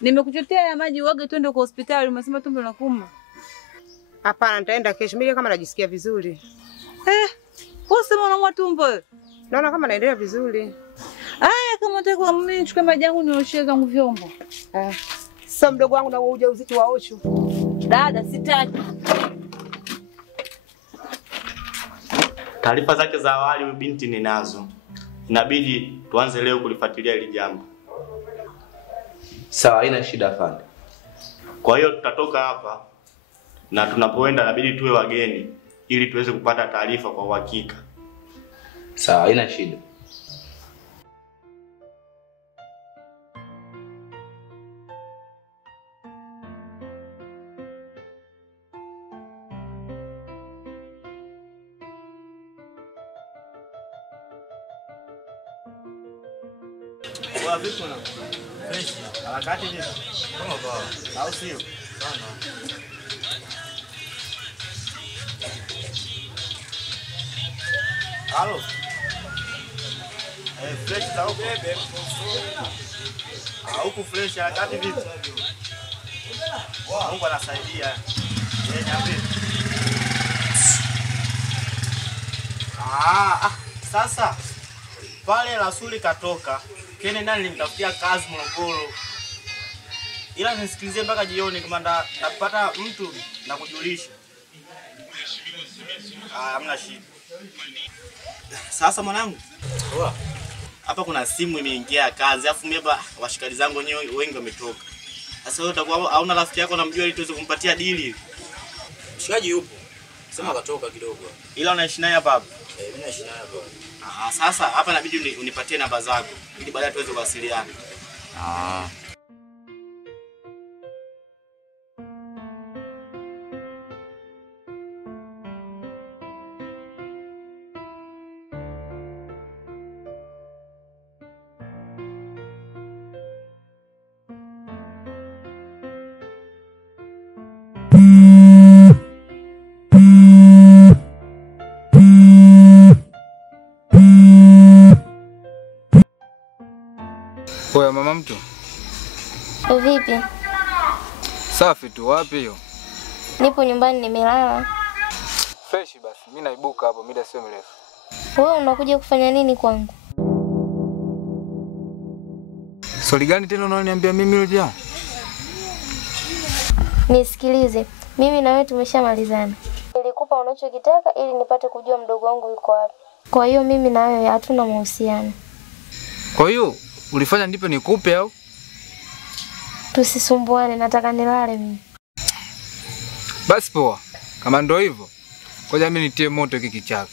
Nimekuchotea ya maji uoge twende kwa hospitali, umesema tumbo linakuuma. Hapana, nitaenda kesho mimi kama najisikia vizuri. Usema unaumwa tumbo? Naona kama naendelea vizuri. Kama unataka mimi nichukue maji yangu nioshe zangu vyombo. Sasa mdogo wangu na ujauzito wa osho. Dada sitaki. Taarifa zake za awali binti ninazo. Inabidi tuanze leo kulifuatilia hili jambo. Sawa, haina shida afande. Kwa hiyo tutatoka hapa na tunapoenda inabidi tuwe wageni ili tuweze kupata taarifa kwa uhakika. Sawa, haina shida. Kwa vipi na? Fresh. Harakati hizi. Kama baba. Au sio? Sana. Halo. Fresh za huko bebe. Huko fresh harakati vipi? Mungu anasaidia. Niambie. Sasa pale Rasuli katoka. Kene nani nilimtafutia kazi Morogoro. Ila nisikilizie mpaka jioni kama napata mtu na kujulisha. Hamna shida. Sasa mwanangu. Hapa kuna simu imeingia kazi. Alafu mimi washikaji zangu wenyewe wengi wametoka. Sasa wewe utakuwa hauna rafiki yako namjua ili tuweze kumpatia dili. Mshikaji yupo. Sema katoka kidogo. Ila unaishi naye hapa hapa? Mimi naishi naye hapa. Sasa hapa inabidi unipatie namba zako ili baadaye tuweze kuwasiliana. Oya mama mtu. Vipi? Safi tu, wapi hiyo? Nipo nyumbani nimelala. Fresh basi, mimi naibuka hapo muda sio mrefu. Wewe unakuja kufanya nini kwangu? Swali gani tena unaniambia mimi leo jana? Nisikilize, mimi na wewe tumeshamalizana. Nilikupa unachokitaka ili nipate kujua mdogo wangu yuko wapi. Kwa hiyo mimi na wewe hatuna mahusiano. Kwa hiyo ulifanya ndipo nikupe au? Tusisumbuane, nataka nilale mimi. Basi poa. Kama ndio hivyo, ngoja mimi nitie moto hiki kichaka.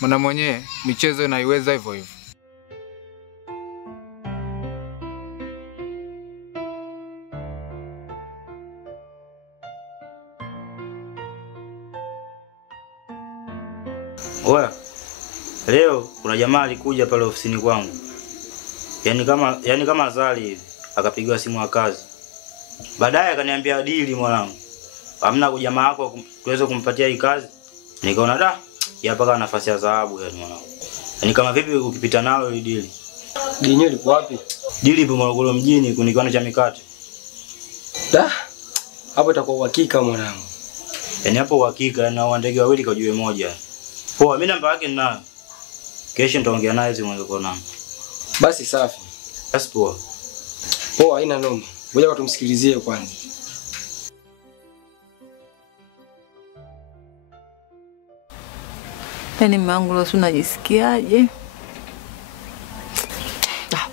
Mwana mwenyewe michezo inaiweza hivyo hivyo. Oya. Leo kuna jamaa alikuja pale ofisini kwangu. Yaani kama Azali hivi, akapigiwa simu ya kazi. Baadaye akaniambia dili mwanangu. Hamna kwa jamaa wako tuweze kumpatia hii kazi. Nikaona hapa kana nafasi ya dhahabu yani mwanangu. Yaani kama vipi ukipita nalo hili dili. Dili liko wapi? Dili ipo Morogoro mjini kwenye kiwanda cha mikate. Hapo itakuwa uhakika mwanangu. Yaani hapo uhakika na ndege wawili kwa jiwe moja. Poa, mimi namba yake ninayo. Kesho nitaongea naye hizo mwanzo kwa Basi safi. Basi poa. Poa, haina noma. Ngoja tumsikilizie kwanza. Yaani mangu leo unajisikiaje?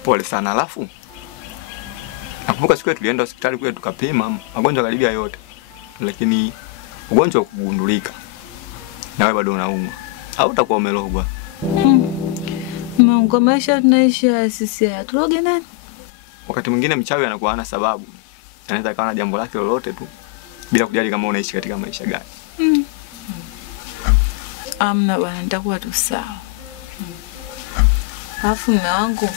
Pole sana. Alafu nakumbuka siku tulienda hospitali kule tukapima magonjwa karibia yote. Lakini ugonjwa kugundulika. Na wewe bado unaumwa. Au utakuwa umelogwa? Mungu, maisha tunaishi sisi tuloge nani? Wakati mwingine mchawi anakuwa hana sababu. Anaweza kawa na jambo lake lolote tu bila kujali kama unaishi katika maisha gani. Amna bwana, nitakuwa tu sawa. Alafu mume wangu,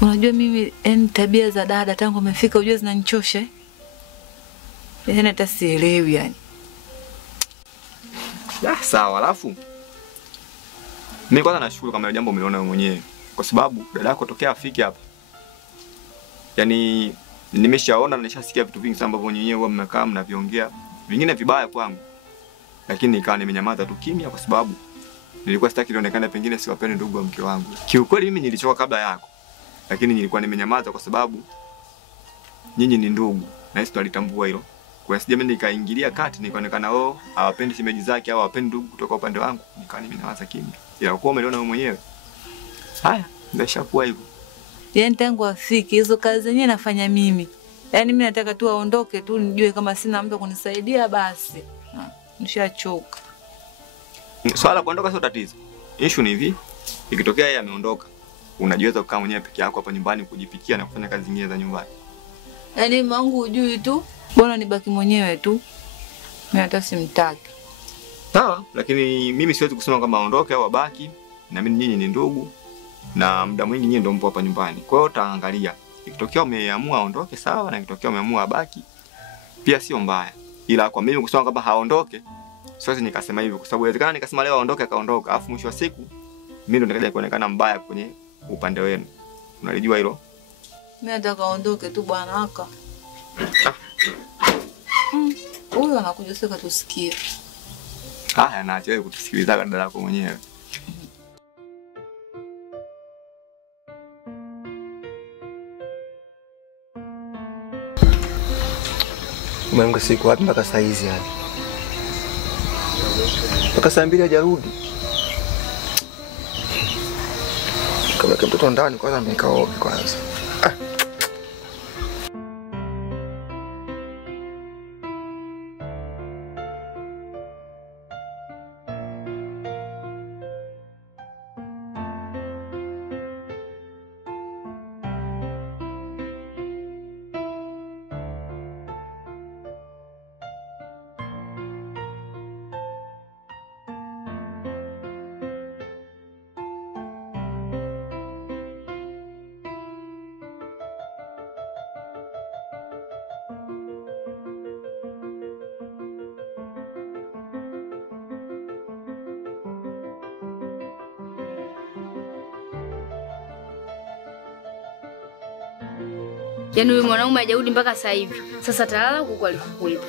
unajua mimi tabia za dada tangu amefika unajua zinanichosha. Yaani hata sielewi yani. Sawa, alafu mimi kwanza nashukuru kama jambo umeliona wewe mwenyewe kwa sababu dada yako tokea afike hapa. Yaani nimeshaona na nishasikia vitu vingi sana ambavyo nyenyewe huwa mnakaa mnaviongea, vingine vibaya kwangu. Lakini nikawa nimenyamaza tu kimya kwa sababu nilikuwa sitaki ionekane pengine siwapende ndugu wa mke wangu. Kiukweli mimi nilichoka kabla yako. Lakini nilikuwa nimenyamaza kwa sababu nyinyi ni ndugu na sisi tulitambua hilo. Kwa sije mimi nikaingilia kati nikaonekana hawapendi shemeji zake au hawapendi ndugu kutoka upande wangu. Nikawa nimenyamaza kimya. Ila kwa umeliona wewe mwenyewe. Haya, ndashakuwa hivyo. Yaani tangu afiki hizo kazi zenyewe nafanya mimi. Yaani mimi nataka tu aondoke tu nijue kama sina mtu kunisaidia basi. Nishachoka. Swala kuondoka sio tatizo. Issue ni hivi, ikitokea yeye ameondoka, unajiweza kukaa mwenyewe peke yako hapa nyumbani kujipikia na kufanya kazi zingine za nyumbani. Yaani mangu hujui tu, bora nibaki mwenyewe tu. Mimi hata simtaki. Sawa, lakini mimi siwezi kusema kama aondoke au abaki, na mimi nyinyi ni ndugu na muda mwingi nyinyi ndio mpo hapa nyumbani. Kwa hiyo taangalia. Ikitokea umeamua aondoke sawa, na ikitokea umeamua abaki pia sio mbaya. Ila kwa mimi kusema kama haondoke, siwezi nikasema hivyo kwa sababu inawezekana nikasema leo aondoke akaondoka, afu mwisho wa siku mimi ndo nikaja kuonekana mbaya kwenye upande wenu. Unalijua hilo? Mimi nataka aondoke tu bwana haka. Huyu anakuja sasa tusikie. Haya, naacha wewe kutusikiliza dada yako mwenyewe. Umeamka siku wapi mpaka saa hizi yani? Mpaka saa 2 hajarudi. Kama mtoto ndani kwanza nikaoge kwanza. Yaani huyu mwanaume hajarudi mpaka sasa hivi. Sasa talala huko alikokuwepo.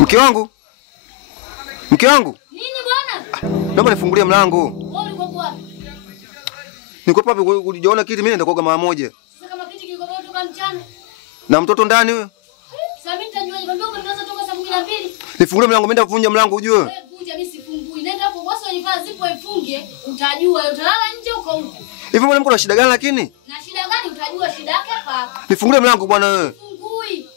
Mke wangu? Mke wangu? Nini bwana? Naomba nifungulie mlango. Wewe ulikuwa wapi? Niko hapa ulijiona kiti mimi nenda kuoga mara moja. Sasa kama kiti kilikuwa kutoka mchana. Na mtoto ndani wewe? Sasa mimi nitajua kwamba umeanza toka saa 12. Nifungulie mlango, mimi nenda kuvunja mlango ujue. Wewe vunja, mimi sifungui. Nenda hapo bosi wanifaa zipo ifunge, utajua utalala nje uko huko. Hivi mbona mko na shida gani lakini? Na shida gani utajua shida yake hapa. Nifungulie mlango bwana wewe. Fungui.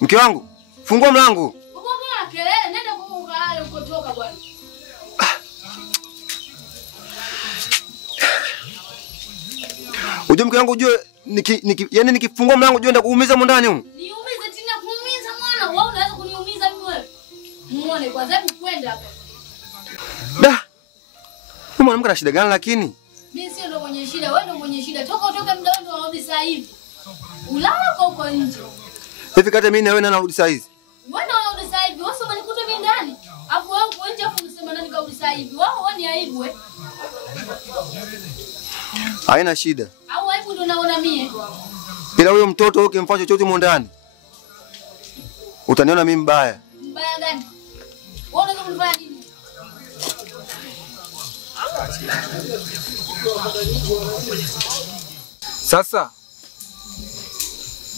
Mke wangu, fungua mlango. Mbona kelele? Nenda huko ukalale uko toka bwana. Ujue mke wangu ujue yani nikifungua mlango ujue nenda kuumiza ndani huko. Niumize tena kuumiza mwana. Wewe unaweza kuniumiza mimi wewe. Muone kwanza kwenda hapa. Da. Wewe mwanamke na shida gani lakini? Mimi sio ndo mwenye shida, wewe ndo mwenye shida. Toka utoke muda wote unarudi saa hivi. Ulala kwa huko nje. Hivi kata mimi na wewe nani narudi saa hizi? Wewe ndo unarudi saa hivi. Wewe umenikuta mimi ndani. Afu wewe uko nje afu unasema nani karudi saa hivi. Wewe ni aibu wewe. Haina shida. Au aibu ndo naona mie. Ila huyo mtoto ukimfanya chochote mo ndani. Utaniona mimi mbaya. Mbaya gani? Wewe unaweza kunifanya nini? Sasa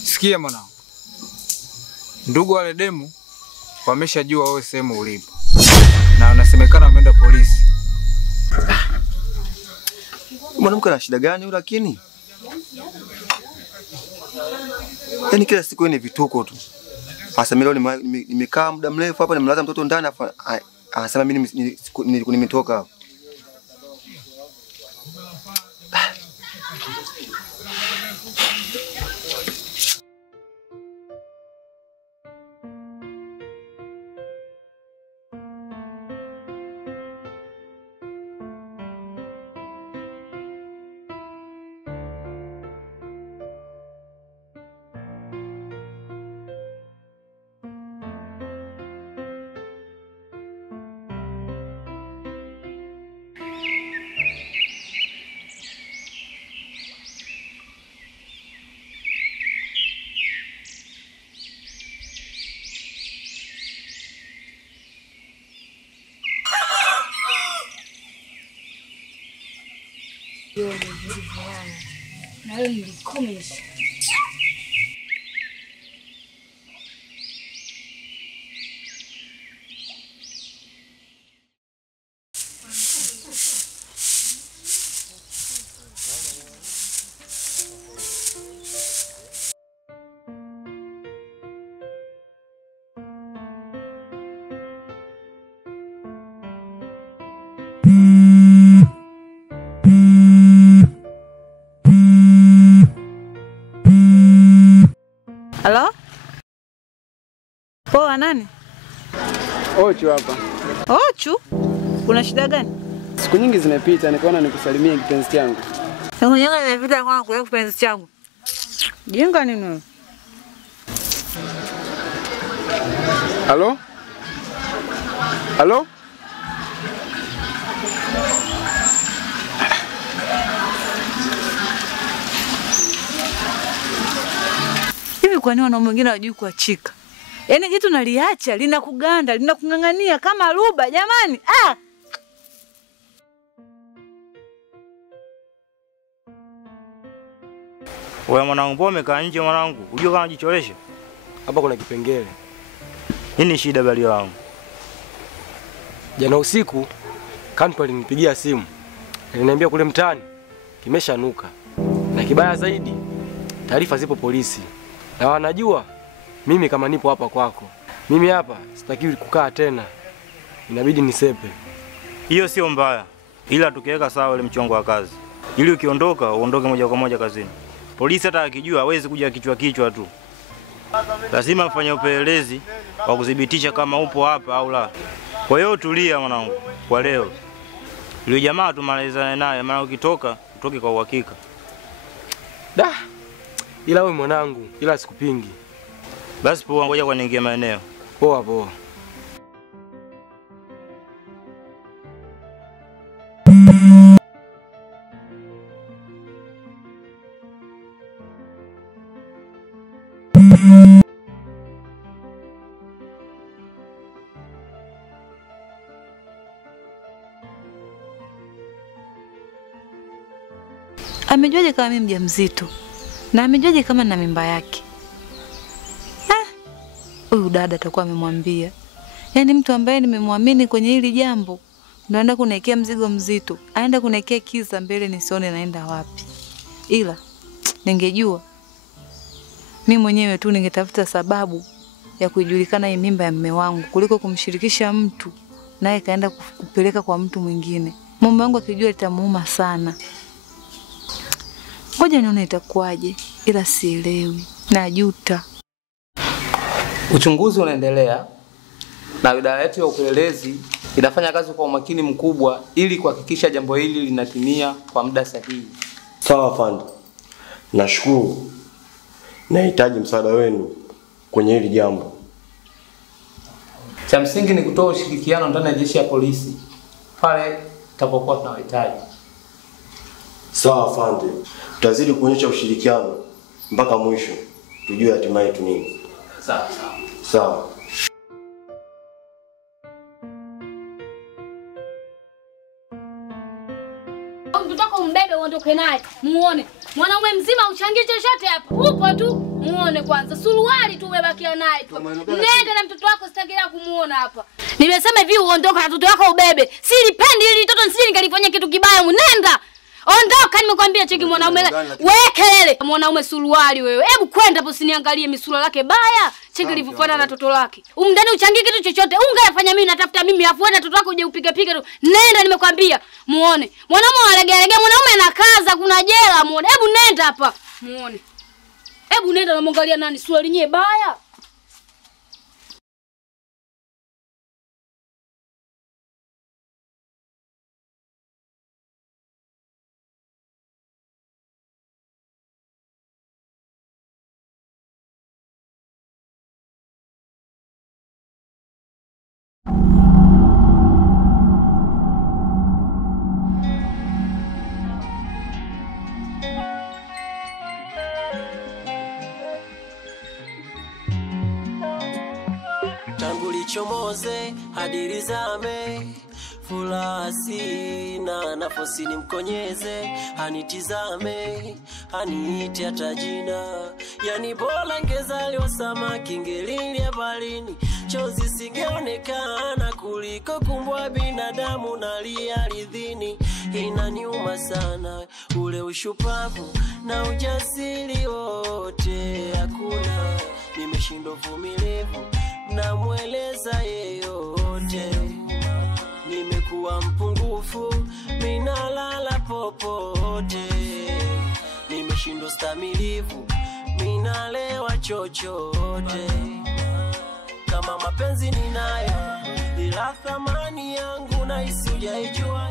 sikia mwanangu. Ndugu wale demu wameshajua wewe sehemu ulipo. Na unasemekana wameenda polisi. Mwanamke ana shida gani yule lakini? Yaani kila siku ni vituko tu. Hasa leo nimekaa muda mrefu hapa nimelaza mtoto ndani anasema mimi nimetoka hapo. Na leo nilikomesha. Halo? Poa, nani? Ochu hapa. Ochu? Kuna shida gani? Siku nyingi zimepita nikaona nikusalimie kipenzi changu. Siku nyingi zimepita kwa kule kipenzi changu. Jinga nini wewe? Halo? Halo? Hivi kwa nini wanaume wengine hawajui kuachika? Yaani kitu naliacha, linakuganda, linakung'ang'ania kama ruba jamani. Ah! Wewe mwanangu, mbona umekaa nje mwanangu? Unajua kama unajichoresha? Hapa kuna kipengele. Nini shida bali wangu? Jana usiku Kantu alinipigia simu. Aliniambia kule mtaani kimeshanuka. Na kibaya zaidi, taarifa zipo polisi. Na wanajua mimi kama nipo hapa kwako. Mimi hapa sitakiwi kukaa tena. Inabidi nisepe. Hiyo sio mbaya. Ila tukiweka sawa ile mchongo wa kazi. Ili ukiondoka uondoke moja kwa moja kazini. Polisi hata akijua hawezi kuja kichwa tu. Lazima afanye upelelezi wa kudhibitisha kama upo hapa au la. Kwa hiyo tulia mwanangu kwa leo. Yule jamaa tumalizane naye, maana ukitoka utoke kwa uhakika. Da. Ila wewe mwanangu, ila sikupingi. Basi poa, ngoja kwa niingie maeneo. Poa poa. Amejuaje kama mimi mjamzito? Na amejuaje kama na mimba yake? Huyu dada atakuwa amemwambia. Yaani mtu ambaye nimemwamini kwenye hili jambo ndo anaenda kuniwekea mzigo mzito. Aenda kuniwekea kiza mbele nisione naenda wapi. Ila ningejua mimi mwenyewe tu ningetafuta sababu ya kujulikana hii mimba ya mume wangu kuliko kumshirikisha mtu naye kaenda kupeleka kwa mtu mwingine. Mume wangu akijua litamuuma sana. Ngoja nione itakuwaje, ila sielewi. Najuta. Uchunguzi unaendelea na idara yetu ya upelelezi inafanya kazi kwa umakini mkubwa ili kuhakikisha jambo hili linatimia kwa muda sahihi. Sawa afande. Nashukuru. Nahitaji msaada wenu kwenye hili jambo. Cha msingi ni kutoa ushirikiano ndani ya jeshi ya polisi pale tutapokuwa tunahitaji. Sawa afande. Tutazidi kuonyesha ushirikiano mpaka mwisho. Tujue hatima yetu nini. Sawa. Sawa. Mtutaka umbebe uondoke naye. Muone. Mwanaume mzima uchangie chochote hapa. Upo tu. Muone kwanza. Suruali tu umebakia naye tu. Nenda na mtoto wako sitakilia kumuona hapa. Nimesema hivi uondoka na mtoto wako ubebe. Silipendi ili mtoto nisije nikalifanyia kitu kibaya. Nenda. Ondoka nimekwambia cheki mwanaume. Wewe kelele. Mwanaume suruali wewe. Hebu kwenda hapo usiniangalie misura lake baya. Cheki lilivyofanya na toto lake. Umndani uchangie kitu chochote. Ungefanya mimi natafuta mimi afu wewe toto wako uje upige pige tu. Nenda nimekwambia. Muone. Mwanaume analegea mwanaume anakaza kuna jela muone. Hebu nenda hapa. Muone. Hebu nenda na mwangalia nani suruali yenyewe baya. Tangu lichomoze hadi lizame, furaha sina, nafosi nimkonyeze, anitizame, aniite hata jina. Yani bora ngezaliwa samaki ngelilia baharini, chozi singeonekana kuliko kumbwa binadamu nalia ardhini. Inaniuma sana ule ushupavu na ujasiri wote hakuna, nimeshindwa vumilivu na mweleza yeyote. Nimekuwa mpungufu, minalala popote, nimeshindwa stamilivu, minalewa chochote. Kama mapenzi ninayo ila thamani yangu na isi hujaijua.